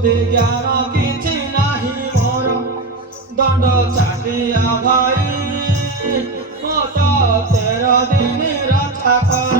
बुद्धि ज्ञान किछि नाही मोर दंड चाटिया भाई मत 13 दिन रक्षा कर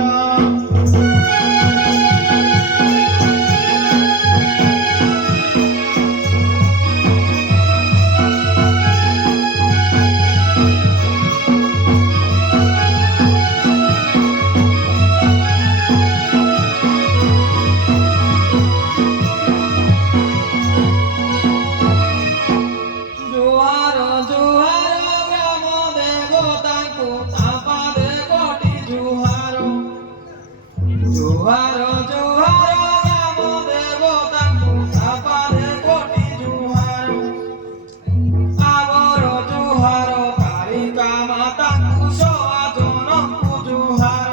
जुहार जुहार राम देवता को सापारे कोटि जुहार आवर जुहार कालिका माता को सोजन को जुहार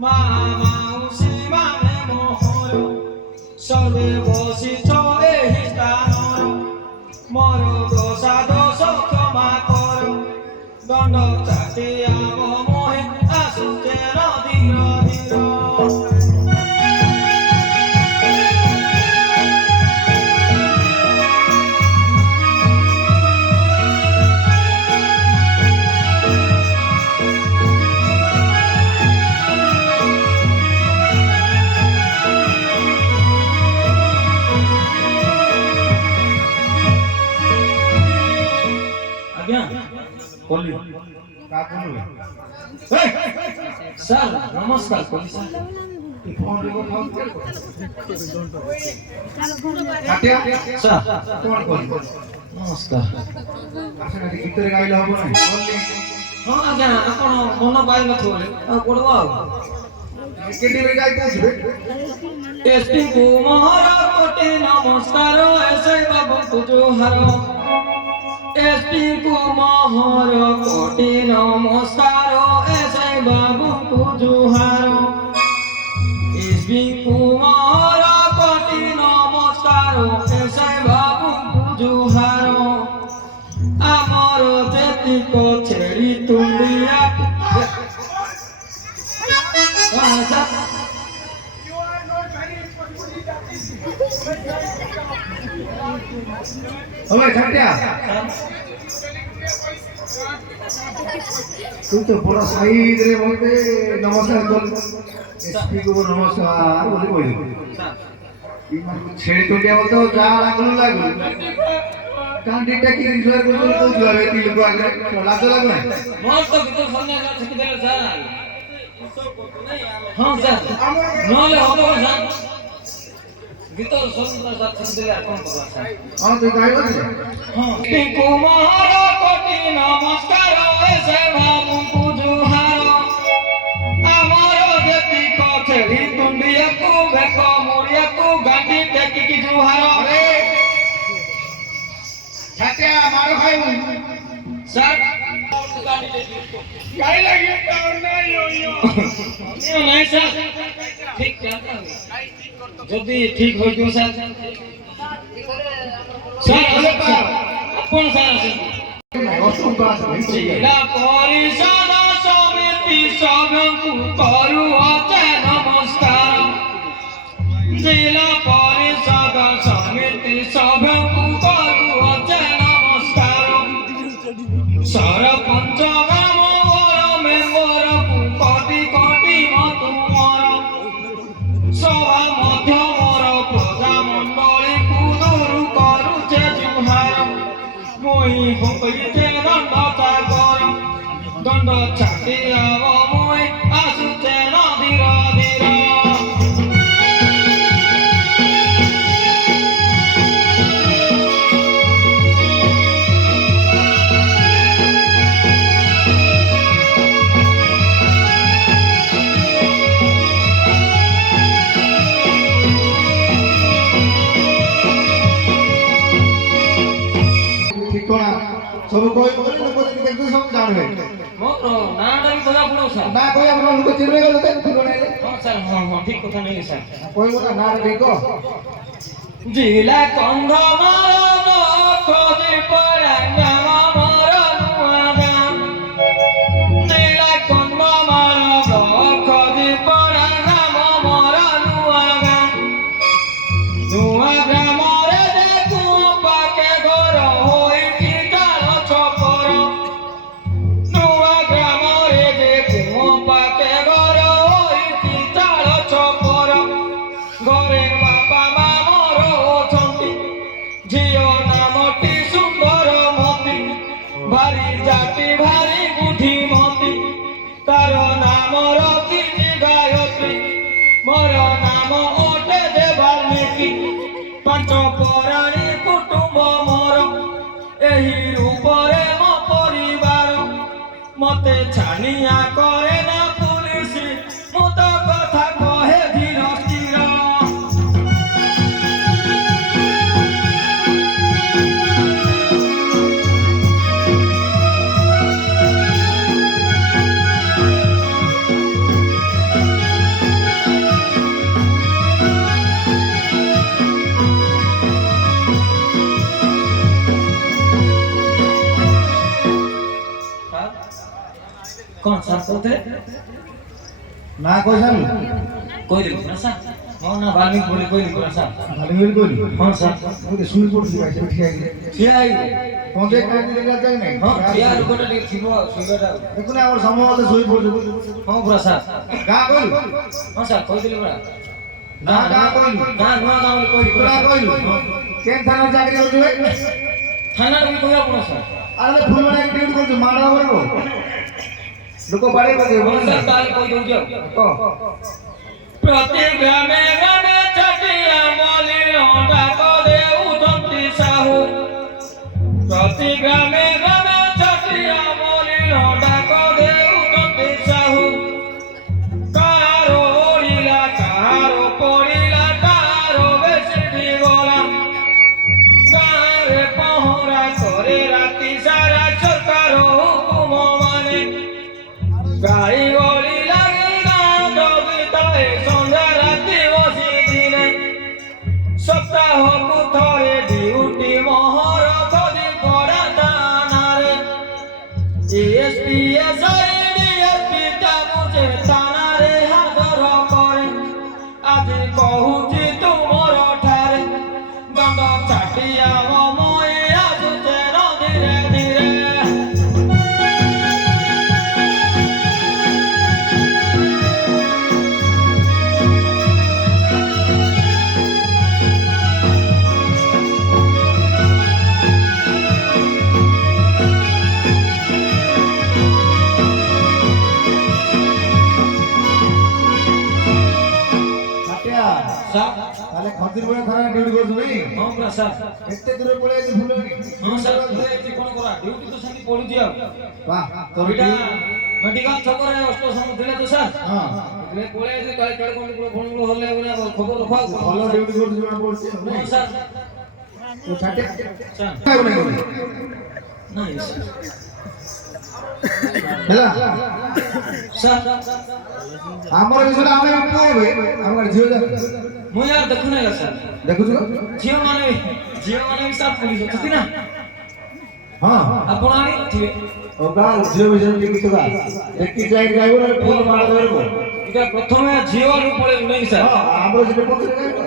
मा माउसी माने मोहर सर्वे बसिछ एहि स्थान मोर दोषा दोष क्षमा कर दंड चाटिया मोहे आसुचे धीर धीर कोली का कोली सर नमस्कार कोली सर फोन को फोन काटिया सर कोन कोली नमस्कार आशा गीतरे गाइले हबो नै कोली हां आज्ञा आपण मन पाइ नथोले आ पडवा केटी रे गाइते छिबे एसपी कुमार कोटि नमस्कार ऐसे बाबू तुजो हरो एसपी कुमार कोटि नमस्कार ऐसे बाबू तुजो हरो एसपी कुमार कोटि नमस्कार ऐसे बाबू तुजो हरो आमर जेति को छेड़ी तुंडिया ओए छाटिया तू तो पूरा सही रे बोलते नमस्कार बोल एसपी को नमस्कार बोली बोली छेड़ी तो क्या बोलते हो जा लागू कांडी टेकी रिजोर को तो जुआवे ती लोग आगे लागो लागो है मस्त गीत सुनने का छकी देले सर हां सर नले होबो सर गीत सुनने का छकी देले कोन करबा सर हां तो गाइबो छे हां कुमार कोटि नमस्कार ऐसे बाबू जुहार आमर जेति को छेड़ी तुंडिया को बेको मोरिया को गांडी टेकी की जुहार अरे छाटिया मारो भाई सर गाई लगी और नहीं यो यो नहीं सर ठीक चलता है जल्दी ठीक हो गयो सर सर कौन सर जिला परिषद समिति सबको करू नमस्कार जिला परिषद समिति सबको करू नमस्कार सरपंच ग्राम मेम्बर कोटि कोटि तुमर सभा मध्य मोर प्रजा मंडली कुदूर करुचे जुहार मुई होइते दंड चाकर दंड चाटिया मुई आसुचे धीर धीर सब कोई बोले लोग केते सब जानबे मोर नाडा भी बड़ा बड़ो सर ना कोई अपन लोग चिरवे गेलो त फिर बनाइले हां सर हां ठीक कथा नहीं सर कोई बोला ना रे को जिला कंधमाल खोजी पड़ा गाम मोर नुआगाम जिला कंधमाल खोजी पड़ा गाम मोर नुआगाम नुआगाम मोर ପରାଣୀ କୁଟୁମ୍ବ ମୋର ଏହି ରୂପରେ ମୋ ପରିବାର ମତେ ଛାନିଆ କରେ ନା ପୁଲିସ ମୁଁ ତ କଥା କହେ ଧୀର ସ୍ଥିର कौन सर कहते ना कोई सन कोई दिन ना सर मौन ना वाल्मीकि बोले कोई दिन सर वाल्मीकि बोली हाँ सर मुझे सुन पड़ सी भाई ठीक है ठीक है कौन से काम के लिए जाए नहीं हाँ ठीक है रुको ना ठीक थीबो सुगटा देखो ना और समय मते सोई पड़ हाँ पूरा सर का कोई हाँ सर कोई दिन पूरा ना का कोई ना नुआ गाँव में कोई पूरा कोई केन थाना चाकरी हो जुए थाना भी कोई अपना सर अरे फुलवाड़ा की ड्यूटी कर जो मारा बरको लोको बड़े बड़े हाँ सर ताले कोई दो जाओ को प्रति ग्रामे ग्रामे चटिया मोली रोटा को दे उदंती साहू प्रति ग्रामे ग्रामे चटिया मोली रोटा को दे उदंती साहू कारो ओडिला कारो पोडिला कारो बेसिडी गोला गारे पहरा करे राती सारा सरकारो हुकुम माने गाई गोली लगी गाँव जोगिताए संध्या राती बसी दिने सप्ताहकु थरे ड्यूटी मोहर कदी पड़ा थानारे एएसपी एसआई डीएसपी ता मुझे थानारे हाजर करे आज कहूची तुमर ठारे दंड चाटिया मई आज तेर धीरे धीरे हटिया सर তাহলে খতির বড় থানা ডিউটি করছ নাই हाँ पूरा सर এতে দূরে পড়ে আছে ফুলনি हाँ सर ये कौन करा ड्यूटी तो संगी पड़ी दिया বাহ তোর बेटा मेडिकल छकरे अष्ट समुद्र तो सर হ্যাঁ मैं कोले से काले चढ़ कोन फोन होले बोले खबर रखा ভালো ডিউটি করছ জনা পড়ছে हाँ सर তো ছাটে सर नहीं सर হেলা सर আমার বিষয়টা আমি পড়বে আমার জিও যা ମୁଁ यार देखु नहीं सर দেখুছ ଝିଅ ମାନେ ବି ସାର୍ ପୁଲିସ ଅଛନ୍ତି ନା ହଁ ଆପଣ ଆଣିଥିବେ ওগা জিও বিষয় কি কিবা দেখি যাই যাইবো না ফুল মারা দেবো এটা প্রথমে ঝିଅ আলু পড়ে नहीं सर হ্যাঁ আমরা যেটা পড়তে যাইবো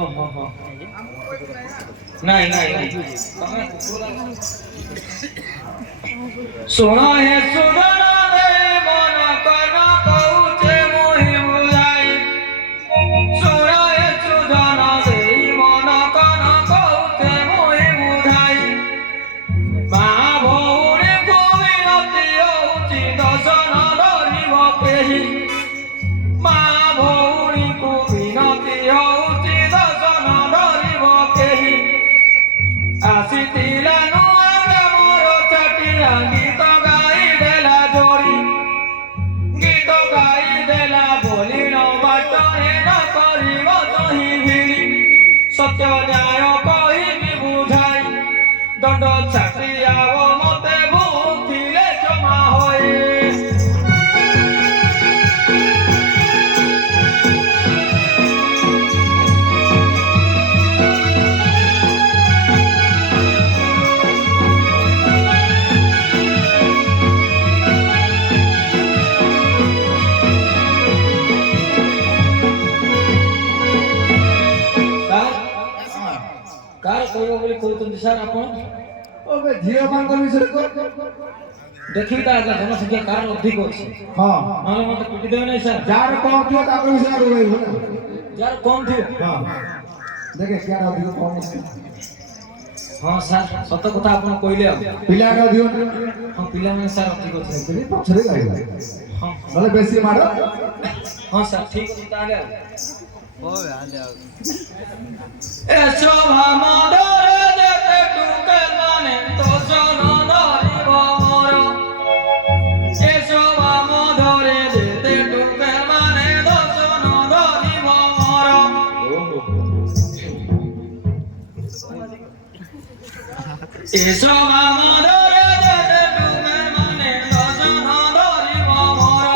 ଓହୋ ହୋ ନାଇଁ ନାଇଁ ଶୁଣ ହେ ସୁଦଣ ଦେ ମନ କନ କହୁଛେ ମୁହିଁ ବୁଝାଇ ଶୁଣ ହେ ସୁଦଣ ଦେ ମନ କନ କହୁଛେ ମୁହିଁ ବୁଝାଇ ମା ଭଉଣୀକୁ ବିନତି ହଉଛି ଦର୍ଶନ ଧରିବ କେହି ମା ଭଉଣୀକୁ ବିନତି ହଉଛି ଦର୍ଶନ ଧରିବ କେହି ଆସିଥିଲା ନୂଆ ଗ୍ରାମର ଚାଟିଆ ଗୀତ ଗାଇ ଦେଲା ଯୋଡ଼ି ଗୀତ ଗାଇ ଦେଲା ବୋଲି ନ ବାଟରେ ନ କରିବ ତହିଁ ଭିଡ଼ି ସତ୍ୟ ନ୍ୟାୟ କହିକି ବୁଝାଇ ଦଣ୍ଡ ଚାଟିଆ ମତେ ଭୁଥିଲେ ଜମା ହୋଇ कार कहब बोली कहते सर आप ওবে জিও মান বিষয় কর देखी जनसंख्या कार अधिक अच्छे হ্যাঁ ना मत पिटी देवे नहीं सर যার কম থিও তাকে বিষয় রইব না यार कम थी হ্যাঁ দেখে কি আর অধিক কম আছে हाँ सर सत कथा आप कहले পিলাটা দিও हाँ पिला मैंने सर अधिक अच्छे তুমি পছরে গাইবা हाँ নলে বেশি মারো हाँ सर ठीक है ताले এসো আমাদের যেতে টুকে মানে তো শোনো ধরিব মোর এসো আমাদের যেতে টুকে মানে তো শোনো ধরিব মোর এসো আমাদের যেতে টুকে মানে তো শোনো ধরিব মোর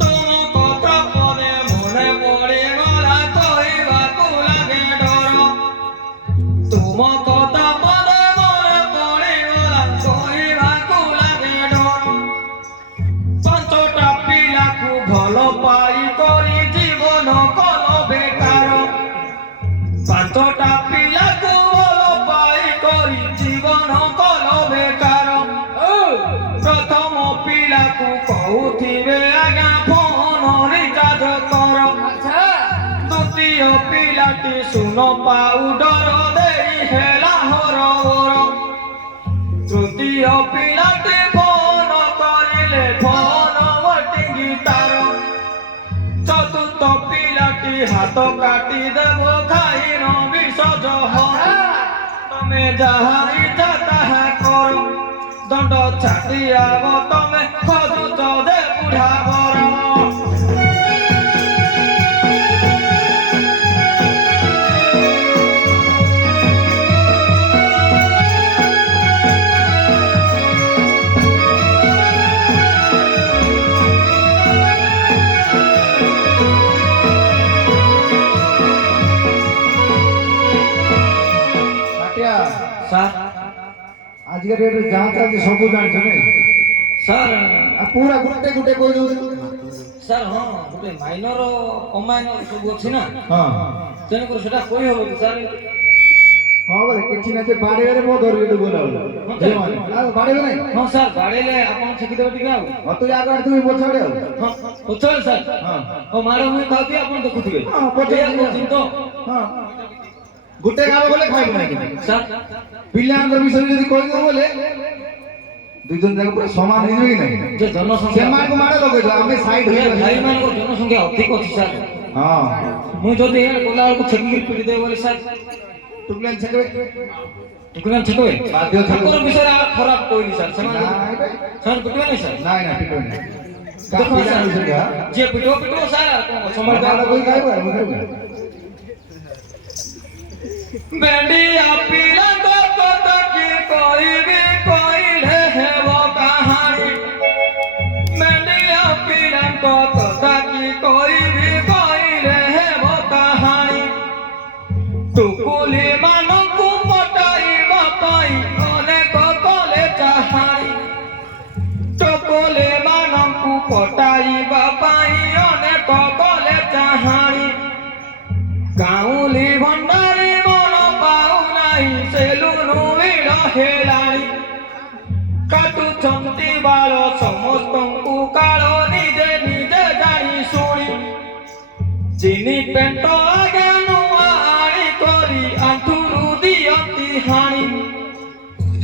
তুম কথা পদে মনে পড়ে গলা কইବାକୁ লাগে ডর তুম কথা পদে মনে পড়ে গলা কইବାକୁ লাগে ডর ପାଞ୍ଚଟା ପିଲାକୁ ଭଲ ପାଇ କରି ଜୀବନ କଲ ବେକାର ପାଞ୍ଚଟା ପିଲାକୁ ଭଲ ପାଇ କରି ଜୀବନ କଲ ବେକାର ପ୍ରଥମ ପିଲାକୁ କହୁଥିବେ ଆଜ୍ଞା ଫୋନ ରିଚାର୍ଜ କର ଦ୍ୱିତୀୟ ପିଲାଟି ଶୁନ ପାଉଡର ଦେଇ ହେଲା ହରହର ତୃତୀୟ ପିଲାଟି ଫୋନ କରିଲେ ଫୋନ ବଟିଙ୍ଗି ତାର ଚତୁର୍ଥ ପିଲାଟି ହାତ କାଟି ଦେବ ଖାଇନ ବିଷ ଜହର ତମେ ଯାହା ଇଚ୍ଛା ତାହା କର ଦଣ୍ଡ ଛାଟିଆବ ତମେ ଖୋଜୁଛ ଯେ ବୁଢ଼ା ବର କାଟିଆ ସାର୍ ଆଜିକା ଡେଟ୍ରେ ଯାହା ଚାଲିଛି ସବୁ ଜାଣିଛ ନାଇଁ ସାର୍ ଆଉ ପୁରା ଗୋଟେ ଗୋଟେ କହିଦେଉଛୁ ସାର୍ ହଁ ଗୋଟେ ମାଇନର ଅମାଇନର ସବୁ ଅଛି ନା ହଁ ତେଣୁକରି ସେଟା କହିହବ କି ସାର୍ ହଁ ବୋଲେ କିଛି ନାହିଁ ଯେ ବାଡ଼େଇବାରେ ମୋ ଧରି ଏଠୁ ଗଲା ବୋଲେ ଆଉ ବାଡ଼େଇବେ ନାହିଁ ହଁ ସାର୍ ବାଡ଼େଇଲେ ଆପଣ ଛେକିଦେବେ ଟିକେ ଆଉ ହଁ ତୁ ଆଗ ଆଡ଼େ ତୁମେ ପଛଆଡ଼େ ଆଉ ହଁ ପଚାରେ ସାର୍ ହଁ ହଉ ମାଡ଼ ହୁଏ ଖାଉଥିବେ ଆପଣ ଦେଖୁଥିବେ ହଁ, ପଚାରେ। ଏଇଆ କହୁଛନ୍ତି ତ ହଁ ଗୋଟେ କାମ କଲେ ଖାଇବୁ ନାହିଁ କିନ୍ତୁ ସାର୍ ପିଲାଙ୍କ ବିଷୟରେ ଯଦି କହିଦେବ ବୋଲେ ଦୁଇ ଜଣ ଯାକ ପୁରା ସମାନ ହେଇଯିବେ କି ନାହିଁ ଯେ ଜନସଂଖ୍ୟା ସେମାନଙ୍କୁ ମାଡ଼ ଲଗେଇଦେବ ଆମେ ସାଇଡ୍ ଏ ହେଇଯିବା ଭାଇମାନଙ୍କର ଜନସଂଖ୍ୟା ଅଧିକ ଅଛି ସାର୍ ହଁ ମୁଁ ଯଦି ଏଇଆ ଗଲା ବେଳକୁ ଛେକିକି ପିଟି ଦେବେ ବୋଲି ସାର୍ ଟୁକୁଲେନ୍ ଛେକବେ ଟୁକୁଲାମ ଛେକିବେ ବାଧ୍ୟ ଛେକିବେ। ତାଙ୍କର ବିଷୟରେ ଆଉ ଖରାପ କହିଲି ସାର୍ ସେମାନେ ନାଇଁ ବେ। ସେମାନେ ପିଟିବେ ନାହିଁ ସାର୍ ନାଇଁ ନାଇଁ ପିଟିବ ନାହିଁ ଦେଖ ପିଲା ସାର୍ ବିଷୟରେ ଯାହା ଯିଏ ପିଟିବ ପିଟିବ ସାର୍ ଆଉ କଣ ସମ୍ଭାଳି ମାଡ଼ କହି ଖାଇବ ଆଉ ମୁଁ ଖାଇବୁ ବେଣ୍ଡିଆ ପିଲାଙ୍କ କଥା କି କହିବି କହିଲେ ହେବ କାହାଣୀ ବେଣ୍ଡିଆ ପିଲାଙ୍କ କଥା କି କହିବି କହିଲେ ହେବ କାହାଣୀ ଟୁକୁଲି ମାନଙ୍କୁ ପଟାଇବା ପାଇଁ ଅନେକ କଲେ ଚାହାଣି ଟୁକୁଲି ମାନଙ୍କୁ ପଟାଇବା ପାଇଁ ଅନେକ କଲେ ଚାହାଣି କାଉଁଲି ଭଣ୍ଡାରୀ ମନ ପାଉନାହିଁ ସେଲୁନୁ ଭିଡ଼ ହେଲାଣି କାଟୁଛନ୍ତି ବାଳ ସମସ୍ତଙ୍କୁ କାଳ ନିଜେ ନିଜେ ଜାଣି ଶୁଣି ଚିନି ପେଣ୍ଟ ଆଗେ ନୂଆ ଆଣି କରି ଆଣ୍ଠୁରୁ ଦିଅନ୍ତି ହାଣି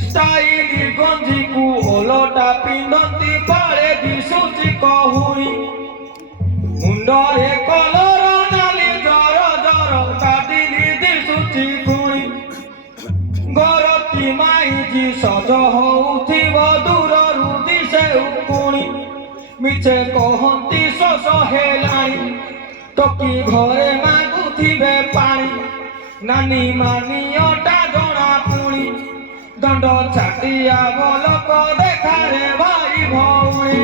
ଷ୍ଟାଇଲି ଗଞ୍ଜିକୁ ଓଲଟା ପିନ୍ଧନ୍ତି ପାଳେ ଦିଶୁଛି କହୁଣି ମୁଣ୍ଡରେ କଲର ନାଲି ଜର ଜର କାଟିଲି ଦିଶୁଛି ଗୁଣି ଗରତି ମାଇଜି ସଜ ହଉଥିବ ଦୂରରୁ ଦିଶେ ଉକୁଣି ମିଛେ କହନ୍ତି ଶୋଷ ହେଲାଣି ଟକି ଘରେ ମାଗୁଥିବେ ପାଣି ନାନୀ ମାନିଅଟା ଜଣା ପୁଣି ଦଣ୍ଡ ଛାଟିଆ ବଲକ ଦେଖାରେ ଭାଇ ଭଉଣୀ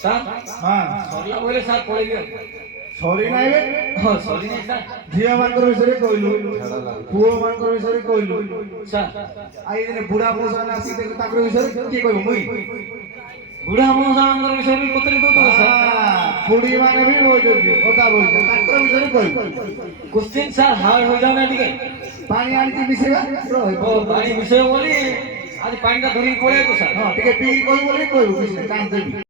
ସାର୍ ହଁ ସରିଲା କହିଲେ ସାର୍ ପଳେଇବି ଆଉ ସରି ନାହିଁ ବେ ହଁ ସରି ନାହିଁ ସାର୍ ଝିଅ ମାନଙ୍କର ବିଷୟରେ କହିଲୁ ପୁଅ ମାନଙ୍କର ବିଷୟରେ କହିଲୁ ସାର୍ ଆଇ ଦିନେ ବୁଢା ପୁଅମାନେ ଆସି ତାଙ୍କର ବିଷୟରେ କିଏ କହିବ ମୁଇଁ ବୁଢ଼ା ମଉସାଙ୍କର ବିଷୟରେ ବି ପଚାରି ଦଉଥିବ ସାର୍ ବୁଢୀ ମାନେ ବି ବଇଛନ୍ତି କଥା ବଇଛ ତାଙ୍କର ବିଷୟରେ କହିବୁ କୋଶ୍ଚିନ୍ ସାର୍ ହାର୍ଡ ହୋଇଯାଉ ନା ଟିକେ ପାଣି ଆଣିଛି ମିଶେଇବା ଓ ପାଣି ବିଷୟ ବୋଲି ଆଜି ପାଣିଟା ଧରିକି ପଳେଇ ଆସ ସାର୍ ହଁ ଟିକେ ପିଇ କହିବୁ ବୋଲି କହିବୁ କିଛି କାନ୍ଦଦେବି